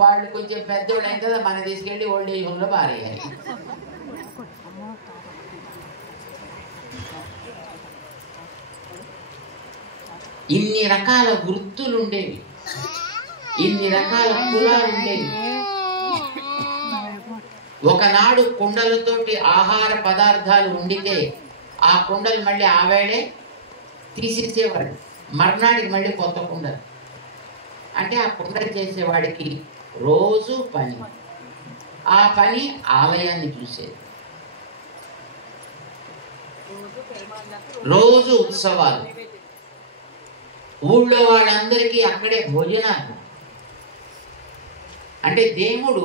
వాళ్ళు కొంచెం పెద్దోళ్ళు అయిన కదా మనం తీసుకెళ్ళి ఓల్డ్ ఏజ్ హోమ్లో పారేయాలి. ఇన్ని రకాల వృత్తులు ఉండేవి, ఇన్ని రకాల కులాలు ఉండేవి. ఒకనాడు కుండలతోటి ఆహార పదార్థాలు వండితే ఆ కుండలు మళ్ళీ ఆవేడే తీసేసేవాడు, మర్నాడికి మళ్ళీ కొత్త కుండలు. అంటే ఆ కుండలు చేసేవాడికి రోజు పని, ఆ పని ఆలయాన్ని చూసేది. రోజు ఉత్సవాలు, ఊళ్ళో వాళ్ళందరికీ అక్కడే భోజనాలు. అంటే దేవుడు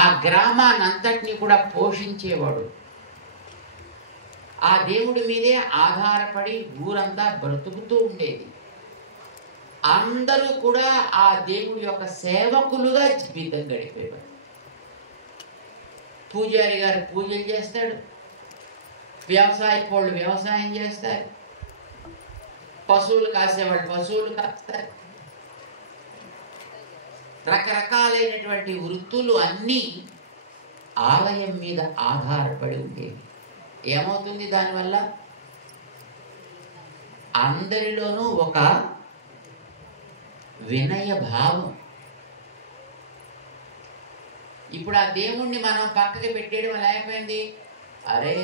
ఆ గ్రామానంతటిని కూడా పోషించేవాడు. ఆ దేవుడి మీదే ఆధారపడి ఊరంతా బ్రతుకుతూ ఉండేది. అందరూ కూడా ఆ దేవుడి యొక్క సేవకులుగా జీవితం గడిపేవారు. పూజారి గారు పూజలు చేస్తాడు, వ్యవసాయపు వాళ్ళు వ్యవసాయం చేస్తారు, పశువులు కాసేవాళ్ళు పశువులు కాస్తారు. రకరకాలైనటువంటి వృత్తులు అన్నీ ఆలయం మీద ఆధారపడి ఉండేవి. ఏమవుతుంది దానివల్ల? అందరిలోనూ ఒక వినయ భావం. ఇప్పుడు ఆ దేవుణ్ణి మనం పక్కకి పెట్టేయడం లేకపోయింది. అరే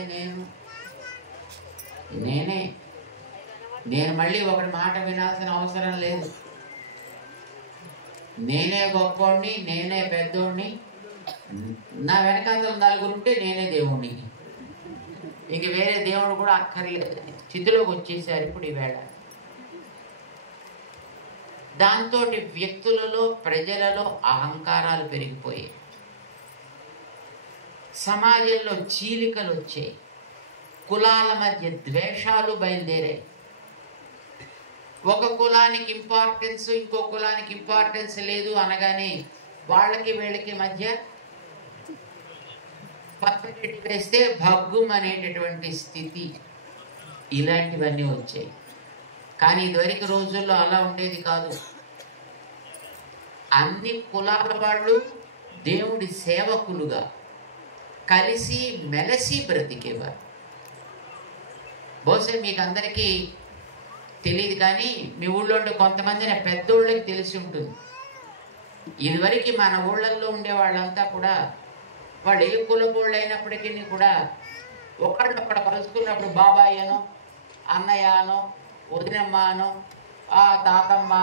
నేను మళ్ళీ ఒకటి మాట వినాల్సిన అవసరం లేదు, నేనే గొప్పోడిని, నేనే పెద్దోడిని, నా వెనకాతలు నలుగురు ఉంటే నేనే దేవుణ్ణి, ఇంక వేరే దేవుడు కూడా అక్కర్లేదు స్థితిలోకి వచ్చేసారు ఇప్పుడు ఈవేళ. దాంతో వ్యక్తులలో ప్రజలలో అహంకారాలు పెరిగిపోయాయి, సమాజంలో చీలికలు వచ్చాయి, కులాల మధ్య ద్వేషాలు బయలుదేరాయి. ఒక కులానికి ఇంపార్టెన్స్, ఇంకో కులానికి ఇంపార్టెన్స్ లేదు అనగానే వాళ్ళకి వీళ్ళకి మధ్య పక్కకి వేస్తే భగ్గుం అనేటటువంటి స్థితి, ఇలాంటివన్నీ వచ్చాయి. కానీ ఇదివరకు రోజుల్లో అలా ఉండేది కాదు. అన్ని కులాల వాళ్ళు దేవుడి సేవకులుగా కలిసి మెలసి బ్రతికేవారు. బహుశా మీకు అందరికీ తెలియదు కానీ మీ ఊళ్ళో కొంతమంది పెద్దోళ్ళకి తెలిసి ఉంటుంది. ఇదివరకు మన ఊళ్ళల్లో ఉండే వాళ్ళంతా కూడా వాళ్ళు ఏ కులపోళ్ళు అయినప్పటికీ కూడా ఒకళ్ళొక్కడ కలుసుకున్నప్పుడు బాబాయ్ అనో, అన్నయ్య అనో, వదినమ్మ అనో, తాతమ్మ